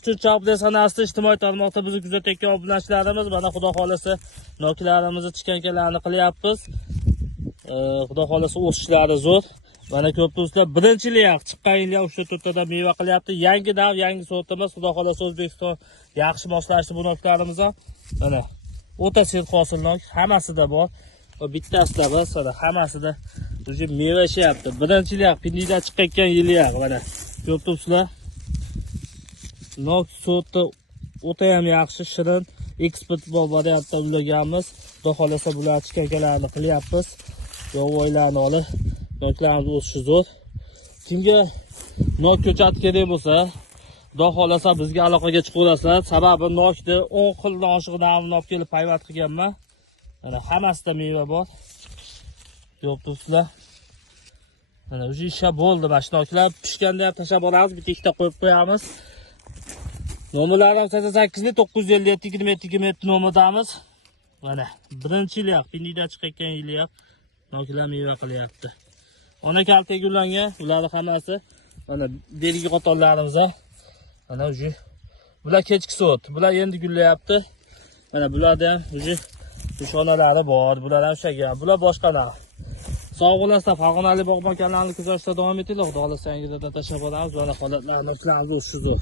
Chapda sanasi ijtimoiy tarmoqda bizni kuzatayotgan obunachilarimiz, mana xudo xolasa noklarimizni chikankalarni qilyapmiz. Xudo xolasa o'sishlari zo'r. Mana ko'pchiliklar birinchilik chiqqan yil ham 3-4 ta meva qilyapti. Yangi dav, yangi sortimiz. Xudo xolasa O'zbekiston yaxshi moslashdi bu noklarimiz ham. Mana o'ta sert hosil nok, hammasida bor. Va bittasida bor, sada hammasida o'sha meva ishlayapti. Birinchilik pindidan chiqqan yili ham mana ko'pchiliklar nok sorti o'ta ham yaxshi, shirin, eksport variantda ulaganmiz. Xudo xolasa bular chikankalarni qilyapmiz. Yovvoylarni olib noklarimiz o'sishi zo'r. Kimga nok ko'chat kerak bo'lsa, xudo xolasa bizga aloqaga chiqaverasizlar. Sababi nokni 10 xildan oshiq navini olib kelib payvat qilganman. Mana hammasida meva bor. Ko'pchiliklar mana o'sha ish bo'ldi. Mashinoklar pishganda ham tashab boramiz, bitta ikkita qo'yib qo'yamiz. Nomerlarim 88 957 27 nomerdamiz. Mana birinchi yil pindidan chiqqan yili noklar meva qilyapti. Ona kalta gullangan, ular hammasi mana belgi qatorlarimiz. Mana o'sha bular kechki sort, bular endi gullayapti. Mana bularda ham o'sha nishonalari bor, bular ham shagan, bular boshqa nav. Sog' bo'lasizlar, Farg'onalik bog'bon kanalini kuzatishda davom etinglar. Xudo xolasa yangidan tashlab boramiz. Mana holatlarni o'shishi zo'r.